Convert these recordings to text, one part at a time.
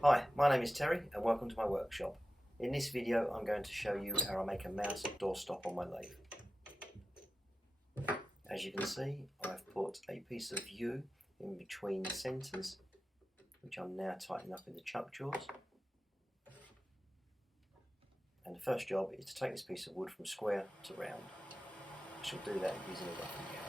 Hi, my name is Terry and welcome to my workshop. In this video I'm going to show you how I make a mouse doorstop on my lathe. As you can see, I've put a piece of yew in between the centres, which I'm now tightening up in the chuck jaws. And the first job is to take this piece of wood from square to round. I shall do that using a roughing gouge.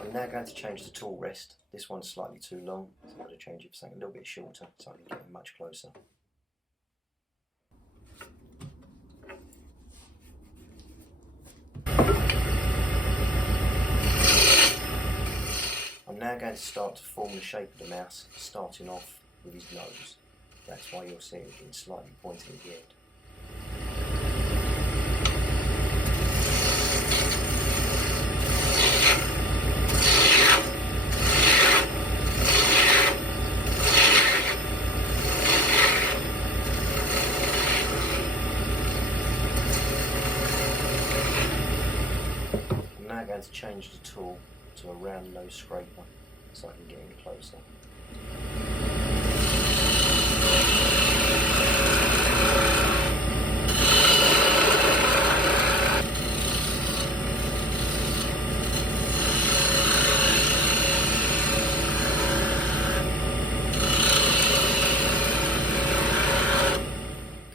I'm now going to change the tool rest. This one's slightly too long, so I'm going to change it for something a little bit shorter so I can get it much closer. I'm now going to start to form the shape of the mouse, starting off with his nose. That's why you'll see it being slightly pointing at the end. I'm now going to change the tool to a round nose scraper so I can get in closer.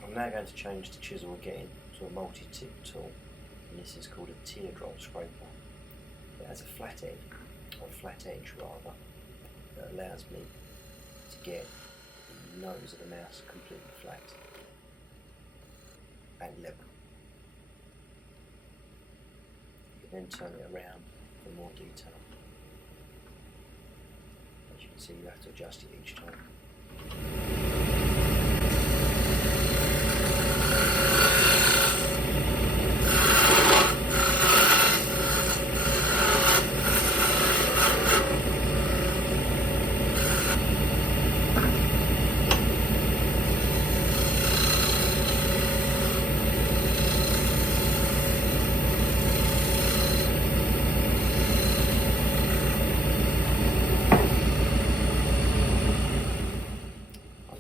I'm now going to change the chisel again to a multi-tip tool, and this is called a teardrop scraper. It has a flat end, or flat edge rather, that allows me to get the nose of the mouse completely flat and level. You can then turn it around for more detail. As you can see, you have to adjust it each time.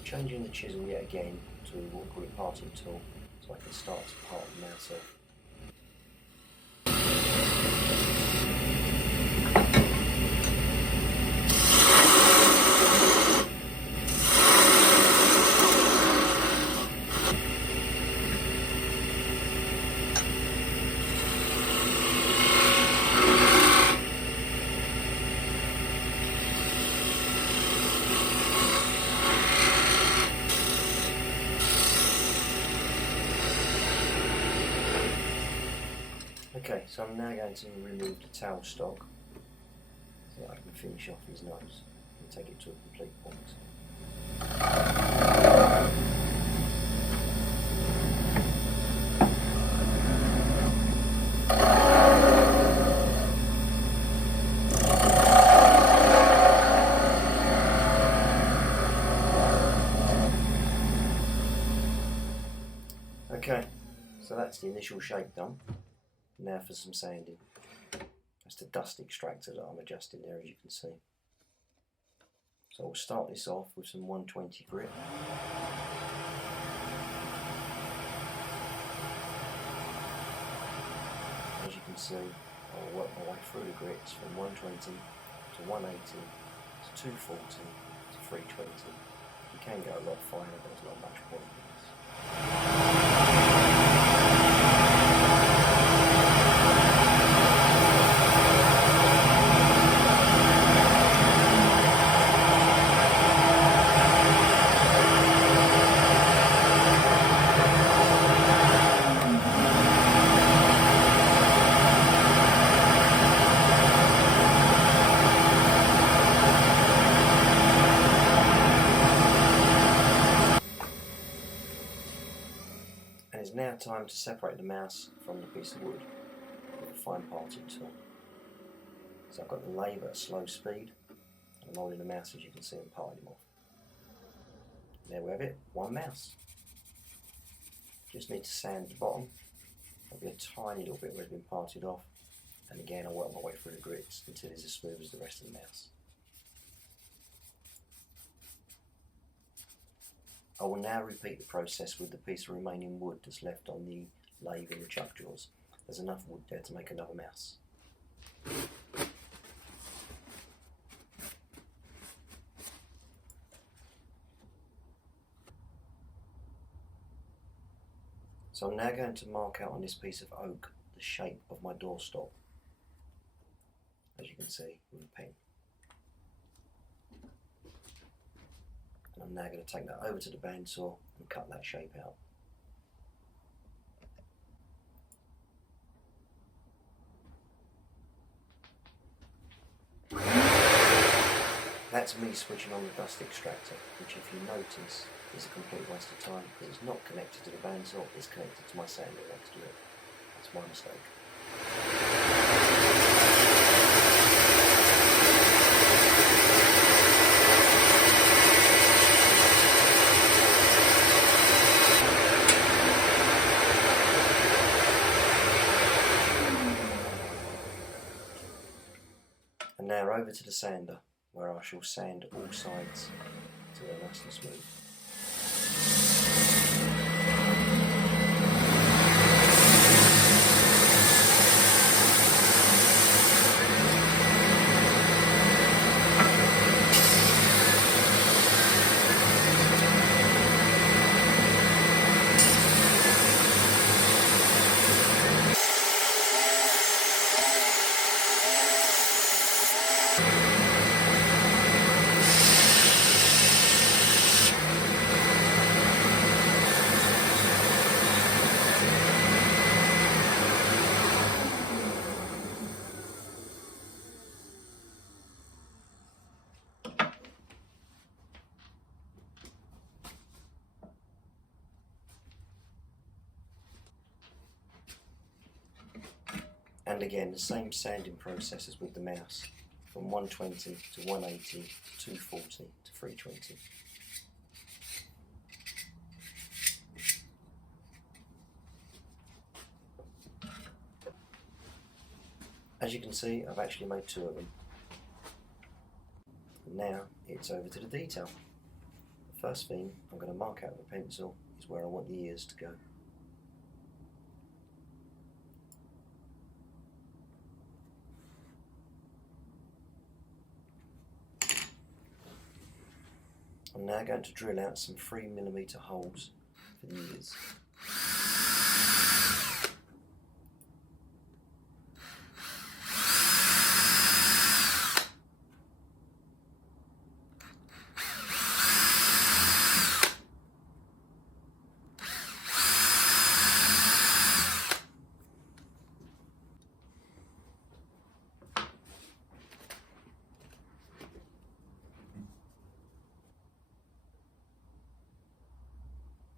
Changing the chisel yet again to what we call a parting tool, so I can start to part the mouse off. Okay, so I'm now going to remove the towel stock so that I can finish off his nose and take it to a complete point. Okay, so that's the initial shape done. Now for some sanding. That's the dust extractor that I'm adjusting there, as you can see. So we'll start this off with some 120 grit. As you can see, I'll work my way through the grits from 120 to 180 to 240 to 320. You can go a lot finer, but there's not much point in this. And it's now time to separate the mouse from the piece of wood with a fine parting tool. So I've got the lathe at a slow speed, and I'm holding the mouse, as you can see, and parting him off. There we have it, one mouse. Just need to sand the bottom. There'll be a tiny little bit where it's been parted off. And again, I'll work my way through the grits until it's as smooth as the rest of the mouse. I will now repeat the process with the piece of remaining wood that's left on the lathe in the chuck jaws. There's enough wood there to make another mouse. So I'm now going to mark out on this piece of oak the shape of my doorstop, as you can see with a pen. And I'm now going to take that over to the bandsaw and cut that shape out. That's me switching on the dust extractor, which if you notice is a complete waste of time because it's not connected to the bandsaw, it's connected to my sander next to it. That's my mistake. And now over to the sander, where I shall sand all sides until they're nice and smooth. And again, the same sanding process as with the mouse, from 120 to 180 to 240 to 320. As you can see, I've actually made two of them. And now it's over to the detail. The first thing I'm going to mark out with a pencil is where I want the ears to go. I'm now going to drill out some 3mm holes for the ears.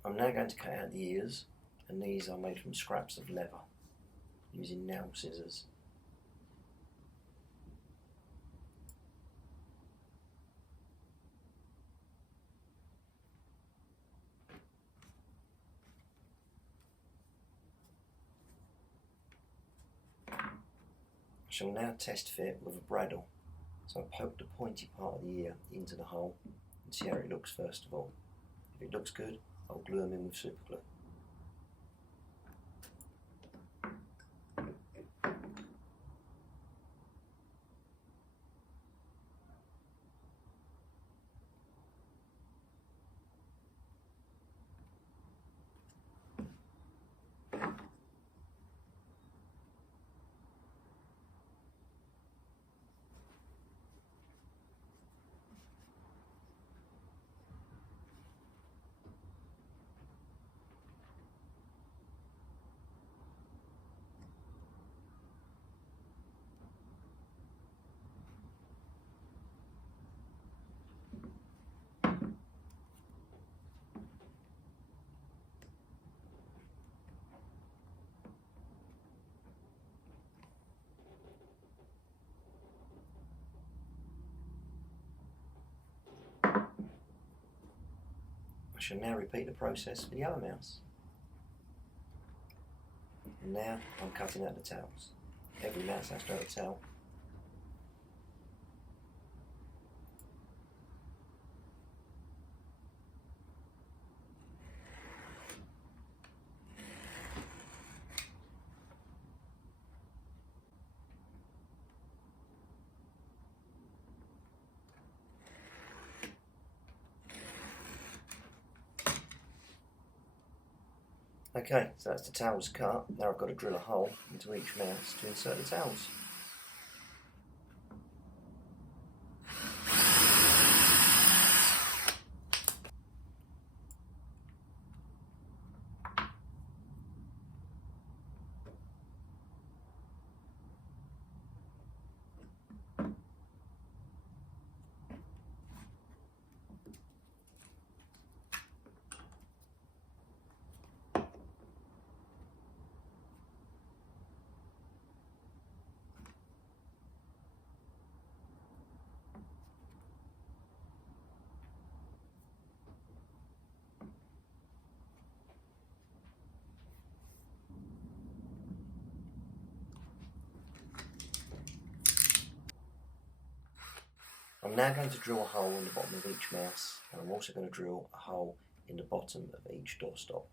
I'm now going to cut out the ears, and these are made from scraps of leather, using nail scissors. I shall now test fit with a bradawl, so I poke the pointy part of the ear into the hole and see how it looks first of all. If it looks good, I'll glue them in with super glue. shall now repeat the process for the other mouse. And now I'm cutting out the tails. Every mouse has to have a tail. Okay, so that's the tails cut. Now I've got to drill a hole into each mouse to insert the tails. I'm now going to drill a hole in the bottom of each mouse, and I'm also going to drill a hole in the bottom of each doorstop.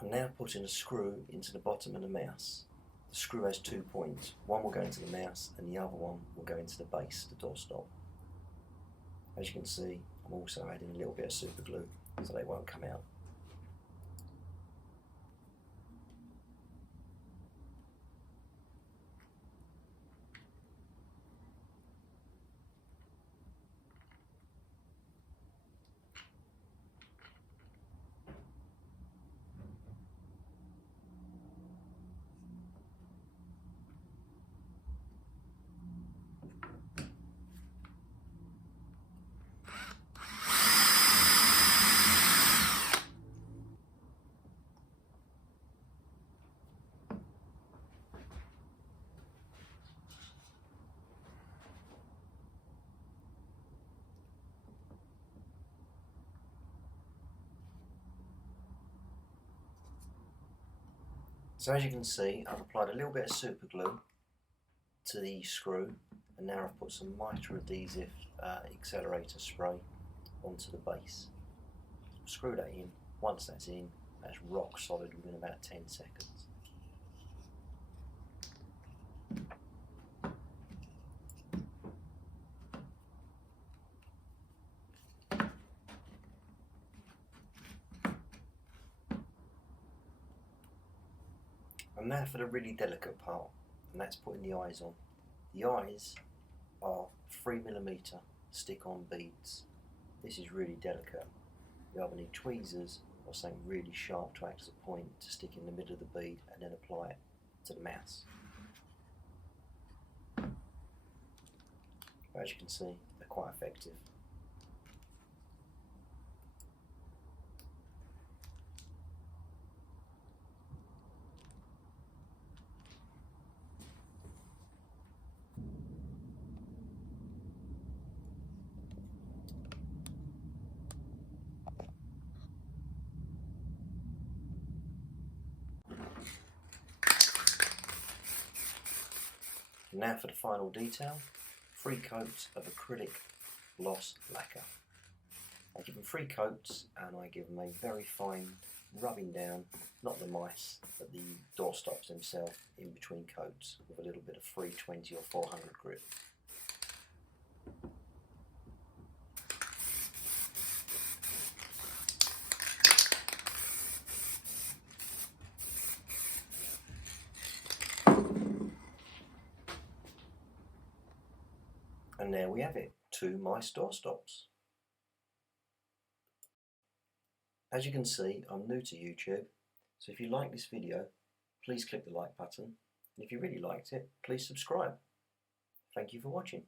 I'm now putting a screw into the bottom of the mouse. The screw has 2 points. One will go into the mouse and the other one will go into the base, the doorstop. As you can see, I'm also adding a little bit of super glue so they won't come out. So as you can see, I've applied a little bit of super glue to the screw, and now I've put some mitre adhesive accelerator spray onto the base. Screw that in. Once that's in, that's rock solid within about 10 seconds. And now for the really delicate part, and that's putting the eyes on. The eyes are 3mm stick-on beads. This is really delicate. You either need tweezers or something really sharp to act as a point to stick in the middle of the bead and then apply it to the mouse. As you can see, they're quite effective. Now for the final detail, 3 coats of acrylic gloss lacquer. I give them 3 coats and I give them a very fine rubbing down, not the mice, but the doorstops themselves in between coats with a little bit of 320 or 400 grit. And there we have it, 2 mice doorstops. As you can see, I'm new to YouTube, so if you like this video, please click the like button, and if you really liked it, please subscribe. Thank you for watching.